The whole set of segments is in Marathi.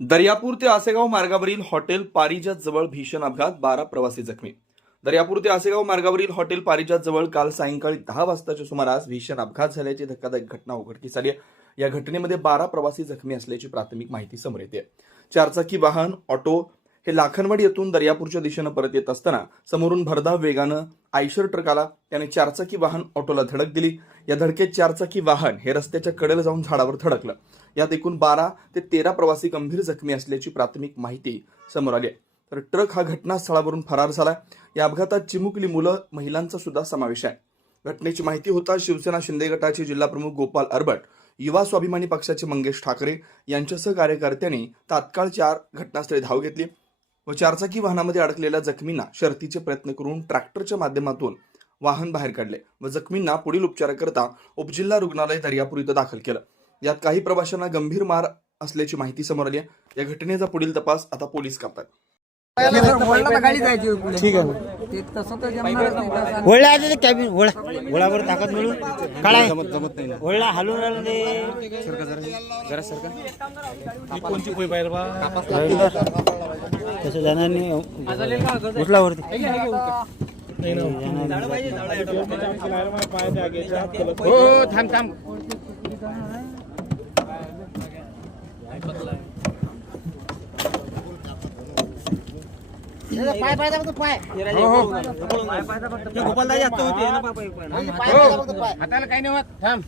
दर्यापूर ते आसेगाव मार्गावरील हॉटेल पारिजात जवळ भीषण अपघात बारा प्रवासी जखमी. दर्यापूर ते आसेगाव मार्गावरील हॉटेल पारिजात जवळ काल सायंकाळी दहा वाजताच्या सुमारास भीषण अपघात झाल्याची धक्कादायक घटना उघडकीस आली आहे. या घटनेमध्ये बारा प्रवासी जखमी असल्याची प्राथमिक माहिती समोर येते. चारचाकी वाहन ऑटो हे लाखनवाडी येथून दर्यापूरच्या दिशेनं परत येत असताना समोरून भरधाव वेगानं आयशर ट्रक आला त्याने चारचाकी वाहन ऑटोला धडक दिली. या धडकेत चारचाकी वाहन हे रस्त्याच्या कडेला जाऊन झाडावर धडकलं यात एकूण बारा ते तेरा प्रवासी गंभीर जखमी असल्याची प्राथमिक माहिती समोर आली आहे. तर ट्रक हा घटनास्थळावरून फरार झाला या अपघातात चिमुकली मुलं महिलांचा सुद्धा समावेश आहे. घटनेची माहिती होता शिवसेना शिंदे गटाचे जिल्हाप्रमुख गोपाल अरबट युवा स्वाभिमानी पक्षाचे मंगेश ठाकरे यांच्यासह कार्यकर्त्यांनी तात्काळ चार घटनास्थळी धाव घेतली. व चारचाकी वाहनामध्ये अडकलेल्या जखमींना शर्थीचे प्रयत्न करून ट्रॅक्टरच्या माध्यमातून वाहन बाहेर काढले व जखमींना पुढील उपचाराकरता उपजिल्हा रुग्णालय दर्यापूर इथं दाखल केलं. यात काही प्रवाशांना गंभीर मार असल्याची माहिती समोर आली आहे. या घटनेचा पुढील तपास आता पोलीस करतात ठीक आहे. ते तसं तर जमणारच नाही तसं. ओळला आहे ते कॅबिन ओळा ओळावर ताकद मिळून. काढाय जमत जमत नाही ओळला हलून राहिलं ते जरा सरका. कोणची पोय बाहेर तसं जाणार नाही उचला वरती हो थांब थांब पाय पाय दाबतो पाय हाताला काही नाही होत थांब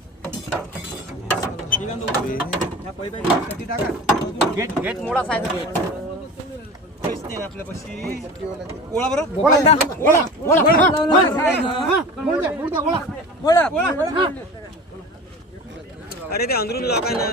गेट गेट मोडा साहेब ओळा, ओळा, ओळा. ओळा. अरे ते अंदरून लॉक आहे ना